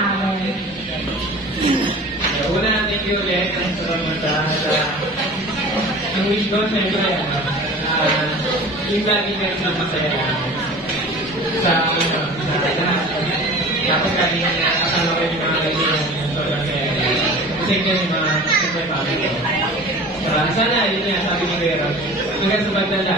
amin. Una, thank you ulit ang ang wish ko, siyempre, yung lagi kayo na masaya lang. Sa dapat lagi na kasama ko yung mga kaibigan yung sobrang saya. Kasi yung mga siyempre family ko. Sana, yun nga, sabi ni Kuya Rob, hanggang sa bagdala,